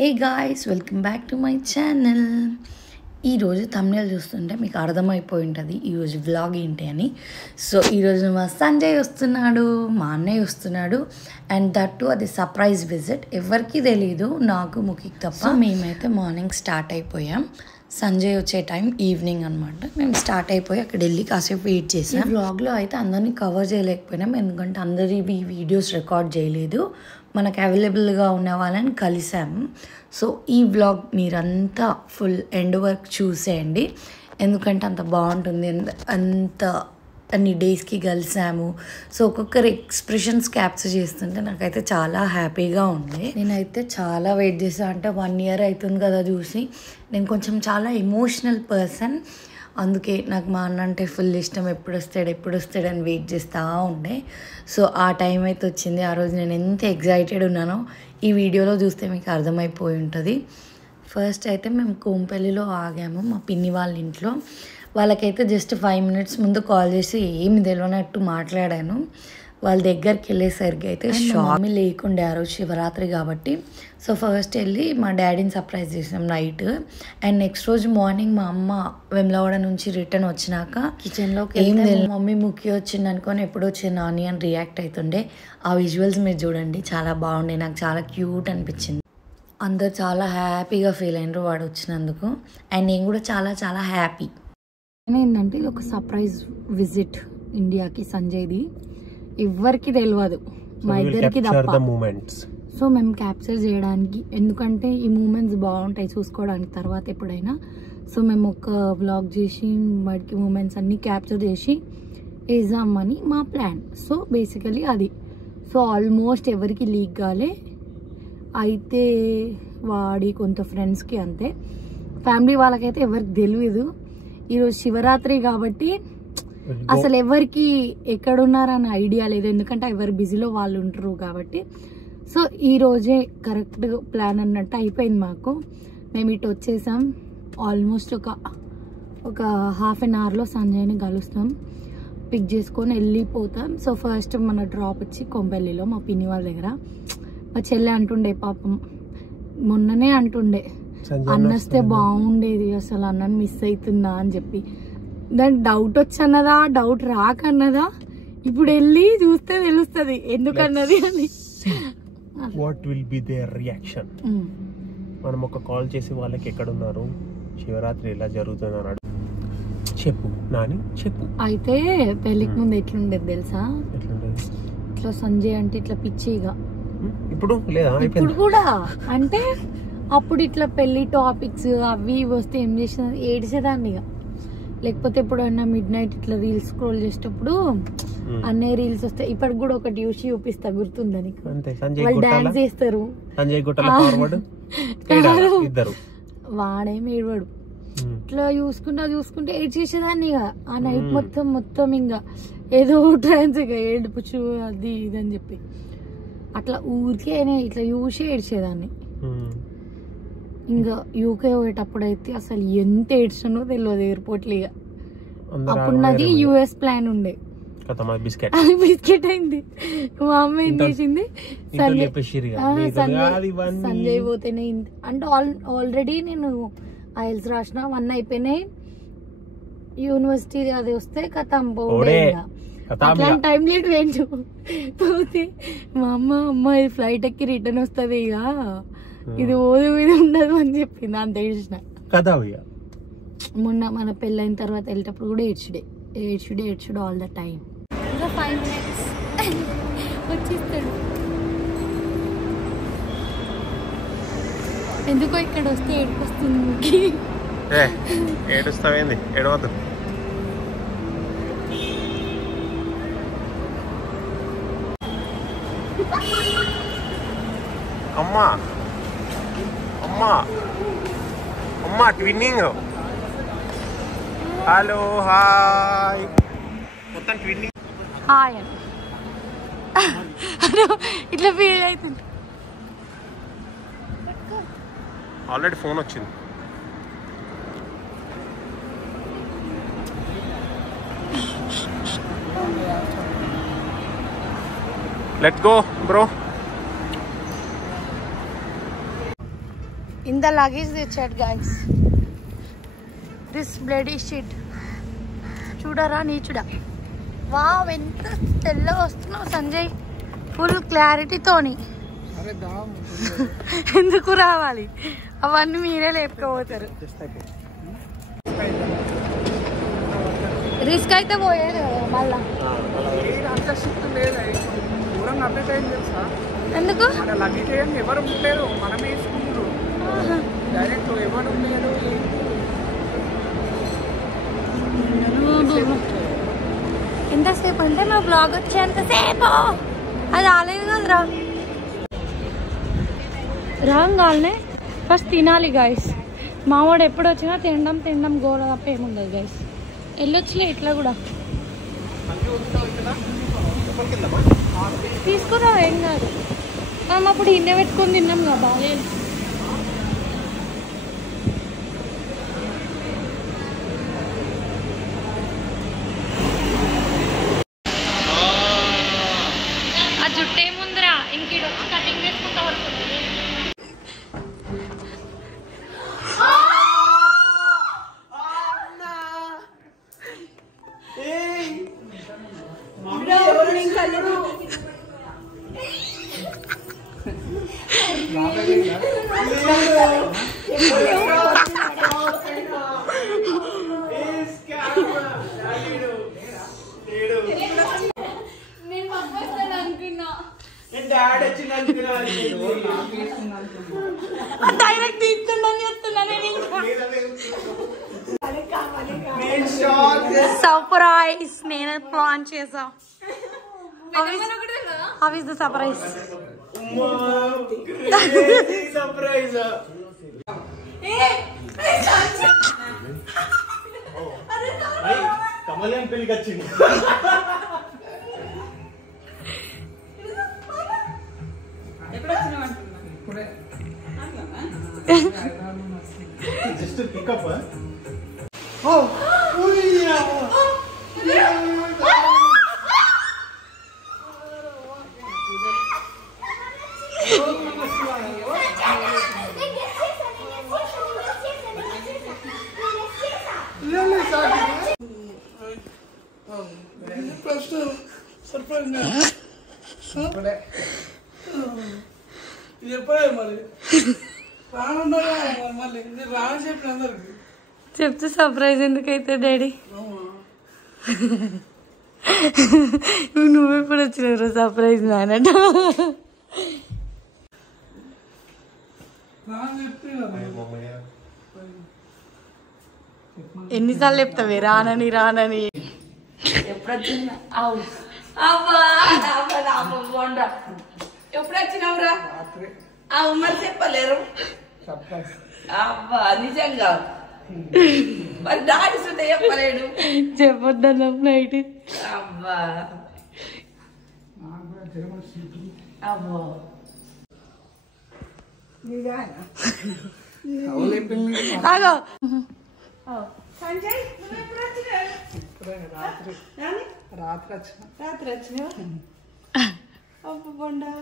Hey guys, welcome back to my channel. ఈరోజు thumbnail చూస్తుంటే మీకు అర్థమైపోయి ఉంటుంది ఈరోజు వ్లాగ్ ఏంటి అని. సో ఈరోజు మా సంజయ్ వస్తున్నాడు, మా అన్నయ్య వస్తున్నాడు, అండ్ దట్ అది సర్ప్రైజ్ విజిట్. ఎవరికి తెలీదు, నాకు ముఖికి తప్ప. మేమైతే మార్నింగ్ స్టార్ట్ అయిపోయాం. సంజయ్ వచ్చే టైం ఈవినింగ్ అనమాట. మేము స్టార్ట్ అయిపోయి అక్కడ వెళ్ళి కాసేపు వెయిట్ చేసాం. ఈ వ్లాగ్లో అయితే అందరినీ కవర్ చేయలేకపోయినాం, ఎందుకంటే అందరివి వీడియోస్ రికార్డ్ చేయలేదు. మనకు అవైలబుల్గా ఉన్న వాళ్ళని కలిసాము. సో ఈ వ్లాగ్ మీరంతా ఫుల్ ఎండ్ వర్క్ చూసేయండి, ఎందుకంటే అంత బాగుంటుంది. అన్ని డేస్కి కలిసాము. సో ఒక్కొక్కరు ఎక్స్ప్రెషన్స్ క్యాప్చర్ చేస్తుంటే నాకైతే చాలా హ్యాపీగా ఉంది. నేనైతే చాలా వెయిట్ చేసాను, అంటే 1 year అవుతుంది కదా చూసి. నేను కొంచెం చాలా ఎమోషనల్ పర్సన్, అందుకే నాకు మా అన్న అంటే ఫుల్ ఇష్టం. ఎప్పుడు వస్తాడని వెయిట్ చేస్తూ ఉండే. సో ఆ టైం అయితే వచ్చింది. ఆ రోజు నేను ఎంత ఎగ్జైటెడ్ ఉన్నానో ఈ వీడియోలో చూస్తే మీకు అర్థమైపోయి ఉంటుంది. ఫస్ట్ అయితే మేము కోంపల్లిలో ఆగాము, మా పిన్ని వాళ్ళ ఇంట్లో. వాళ్ళకైతే జస్ట్ 5 minutes ముందు కాల్ చేసి ఏమి తెలియనట్టు మాట్లాడాను. వాళ్ళ దగ్గరికి వెళ్ళేసరికి అయితే షామి లేకుండే, ఆ రోజు శివరాత్రి కాబట్టి. సో ఫస్ట్ వెళ్ళి మా డాడీని సర్ప్రైజ్ చేసాం నైట్. అండ్ నెక్స్ట్ రోజు మార్నింగ్ మా అమ్మ వెమ్లవాడ నుంచి రిటర్న్ వచ్చినాక కిచెన్లోకి ఏం తెలియదు, మమ్మీ ముఖ్య వచ్చింది అనుకొని ఎప్పుడు వచ్చే నాని అని రియాక్ట్ అవుతుండే. ఆ విజువల్స్ మీరు చూడండి, చాలా బాగుండే, నాకు చాలా క్యూట్ అనిపించింది. అందరు చాలా హ్యాపీగా ఫీల్ అయినరు వాడు వచ్చినందుకు, అండ్ నేను కూడా చాలా చాలా హ్యాపీ. ఏంటంటే ఇది ఒక సర్ప్రైజ్ విజిట్ ఇండియాకి సంజయ్ది. ఎవ్వరికి తెలియదు, మా ఇద్దరికి తప్ప. సో మేము క్యాప్చర్ చేయడానికి, ఎందుకంటే ఈ మూమెంట్స్ బాగుంటాయి చూసుకోవడానికి తర్వాత ఎప్పుడైనా. సో మేము ఒక వ్లాగ్ చేసి వాడికి మూమెంట్స్ అన్నీ క్యాప్చర్ చేసి వేద్దామని మా ప్లాన్. సో బేసికలీ అది. సో ఆల్మోస్ట్ ఎవరికి లీక్ కాలే, అయితే వాడి కొంత ఫ్రెండ్స్కి అంతే. ఫ్యామిలీ వాళ్ళకైతే ఎవరికి తెలియదు. ఈరోజు శివరాత్రి కాబట్టి అసలు ఎవరికి ఎక్కడున్నారని ఐడియా లేదు, ఎందుకంటే ఎవరు బిజీలో వాళ్ళు ఉంటారు కాబట్టి. సో ఈరోజే కరెక్ట్ ప్లాన్ అన్నట్టు అయిపోయింది మాకు. మేము ఇటు వచ్చేసాం. ఆల్మోస్ట్ ఒక ½ an hourలో సంజయ్ని కలుస్తాం, పిక్ చేసుకొని వెళ్ళిపోతాం. సో ఫస్ట్ మన డ్రాప్ వచ్చి కొంపల్లిలో మా పిన్ని వాళ్ళ దగ్గర. మా చెల్లె అంటుండే, పాపం మొన్ననే అంటుండే అన్నస్తే బాగుండేది, అసలు అన్నని మిస్ అవుతుందా అని చెప్పి. దానికి డౌట్ వచ్చన్నదా, డౌట్ రాకన్నదా, ఇప్పుడు వెళ్ళి చూస్తే తెలుస్తుంది ఎందుకన్నది అని. What will be there reaction. మనం ఒక కాల్ చేసి వాళ్ళకి ఎక్కడున్నారు, శివరాత్రి ఎలా జరుగుతుంది చెప్పు నాని చెప్పు. అయితే పెళ్లికి ముందు ఎట్లుండేది తెలుసా, ఇట్లా సంజయ్ అంటే ఇట్లా పిచ్చిగా. ఇప్పుడు లేదా, ఇప్పుడు కూడా అంటే అప్పుడు ఇట్లా పెళ్లి టాపిక్స్ అవి వస్తే ఏం చేసిన ఏడిసేదాన్ని. ఇక లేకపోతే ఎప్పుడన్నా మిడ్-నైట్ ఇట్లా రీల్స్ స్క్రోల్ చేసేటప్పుడు అన్నీ రీల్స్ వస్తాయి. ఇప్పటికి కూడా ఒకటి చూపిస్తా, గుర్తుందా నీకు? వాళ్ళు డాన్స్ చేస్తారు, వాడేమి ఏడవాడు. ఇట్లా చూసుకుంటే ఏడ్ చేసేదాన్ని. ఇక ఆ నైట్ మొత్తం ఇంకా ఏదో ట్రాన్స్ ఇక ఏడుపుచ్చు అది ఇది అని చెప్పి అట్లా ఊరికే ఇట్లా చూసి ఏడ్చేదాన్ని. ఇంకా యూకే పోయేటప్పుడు అయితే అసలు ఎంత ఏడ్చానో తెలియదు ఎయిర్పోర్ట్లో. ఇక అప్పుడు నాది యుఎస్ ప్లాన్ ఉండే, బిస్కెట్ అయింది. మా అమ్మ ఏం చేసింది, సంజయ్ పోతేనే అంటే ఆల్రెడీ నేను ఐఎల్స్ రాసిన 1 అయిపోయినాయి. యూనివర్సిటీ అది వస్తే కథం పోతే అట్లాంటి టైం లేట్ వేంచు పోతే మా అమ్మ ఇది ఫ్లైట్ ఎక్కి రిటర్న్ వస్తుంది, ఇక ఇది ఓది మీద ఉండదు అని చెప్పింది. అంత ఏడ్చిన కదా. మొన్న మన పెళ్ళైన తర్వాత వెళ్ళేటప్పుడు కూడా ఏడ్చుడే ఆల్ ద టైం. 5 minutes వచ్చేస్తాడు. ఎందుకో ఇక్కడ వస్తే ఏడుకొస్తుంది. ఏడుస్తావేంది, ఏడవద్దు. అమ్మా ట్విన్నింగ్. హలో హాయ్, మొత్తం ట్విన్నింగ్. హాయ్ అని ఇట్లా ఫీల్ అవుతుంది. ఆల్రెడీ ఫోన్ వచ్చింది. Let's go bro. ఇంత లగేజ్ తెచ్చాడు గైస్. దిస్ బ్లడీ షీట్ చూడరా నీచుడా. వావ్ ఎంత తెల్లగా వస్తున్నావు సంజయ్, ఫుల్ క్లారిటీతోని. ఎందుకు రావాలి, అవన్నీ మీరే లేపుకోపోతారు. రిస్క్ అయితే పోయేది కదా మళ్ళా. ఎందుకు ఎవరు ఉండలేరు, మనమే వేసుకున్నారు డైరెక్ట్. ఎవరు ఉండలేరు. ఎంతసేపు అంటే మా బ్లాగ్ వచ్చేంతసేపు అది రాలేదు కదరా. రాగానే ఫస్ట్ తినాలి గైస్. మావాడు ఎప్పుడు వచ్చినా తినడం గోల తప్ప ఏముండదు గైస్. వెళ్ళొచ్చులే ఇట్లా కూడా తీసుకురా, ఏం కాదు. మనం అప్పుడు ఇన్నే పెట్టుకొని తిన్నాం కదా, బాగాలేదు. ఆ జుట్టు ఏముందిరా, ఇంక కటింగ్ చేసుకుంటా పడుతుంది. డైరెక్ట్ ఇస్తుండని చెప్తున్నా నేను. సర్ప్రైజ్ నేను ప్లాన్ చేసా. How is the surprise? Kamalam పెళ్ళికి వచ్చింది. Just pickup. చెప్తే సర్ప్రైజ్ ఎందుకైతే డాడీ. నువ్వెప్పుడు వచ్చినావు సర్ప్రైజ్ నానట. ఎన్నిసార్లు చెప్తావే రానని రానని. ఎప్పుడు వచ్చినావురా? మరి చెప్పలేరు. అబ్బా నిజంగా మరి డాడీ సుత చెప్పలేడు. చెప్పొద్దన్నాం నైట్. అబ్బా అబ్బో ఆగో సంజయ్ రాత్రి వచ్చినా అబ్బ బొండా.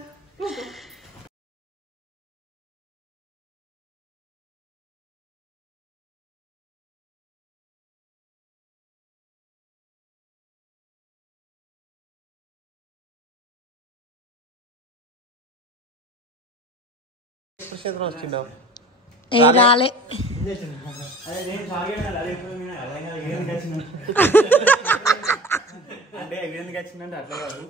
ఏ రాలే. అంటే ఎందుకు వచ్చిందంటే అట్లా కాదు.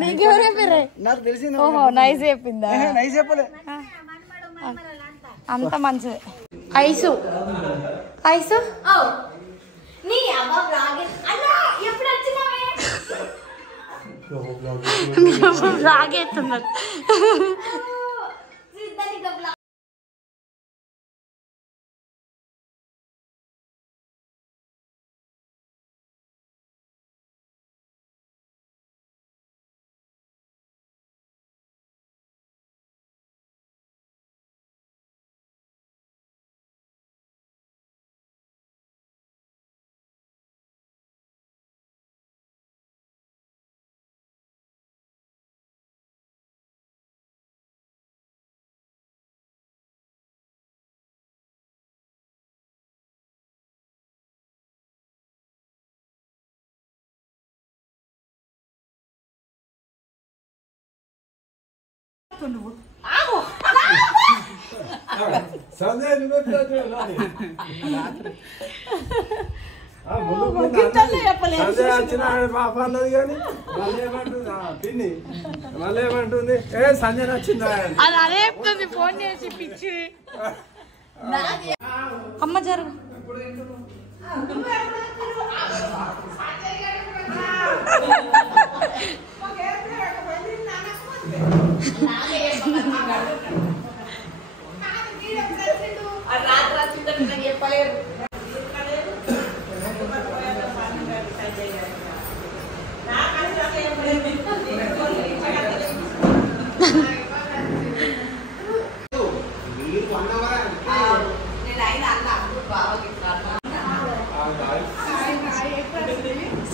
నీకెవరు చెప్పారే? నాకు తెలిసింది. ఓహో నైస్ చెప్పిందా? నైస్ చెప్పలే. అంత మంచిది. ఐసు ఐసు రాగేస్తున్నారు. వస్తుండు ఏమంటుంది ఏ సంజయ్ వచ్చిందా అది అదే చెప్తుంది ఫోన్ చేసి పిచ్చి అమ్మ జరుగు చెప్పలేరు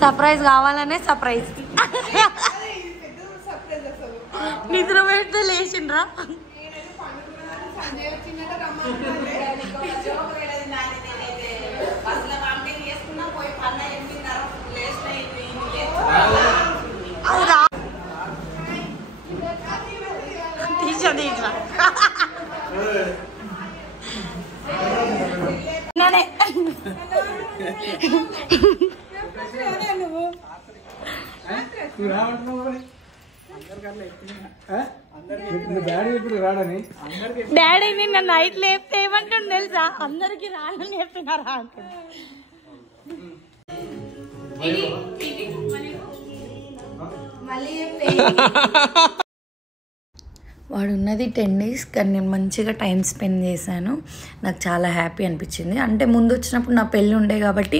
సర్ప్రైజ్ కావాలనే సర్ప్రైజ్ నిద్ర పెడితే లేచిండ్రా తీసా తీసా డాడీ నిన్న నైట్ లేపితే ఏమంటుంది తెలుసా అందరికి రానని చెప్పినారా అంటుంది వాడు ఉన్నది 10 days కానీ నేను మంచిగా టైం స్పెండ్ చేశాను. నాకు చాలా హ్యాపీ అనిపించింది. అంటే ముందు వచ్చినప్పుడు నా పెళ్ళి ఉండే కాబట్టి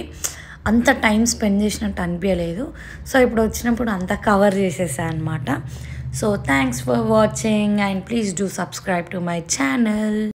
అంత టైం స్పెండ్ చేసినట్టు అనిపించలేదు. సో ఇప్పుడు వచ్చినప్పుడు అంతా కవర్ చేసేసాను అనమాట. So thanks for watching and please do subscribe to my channel.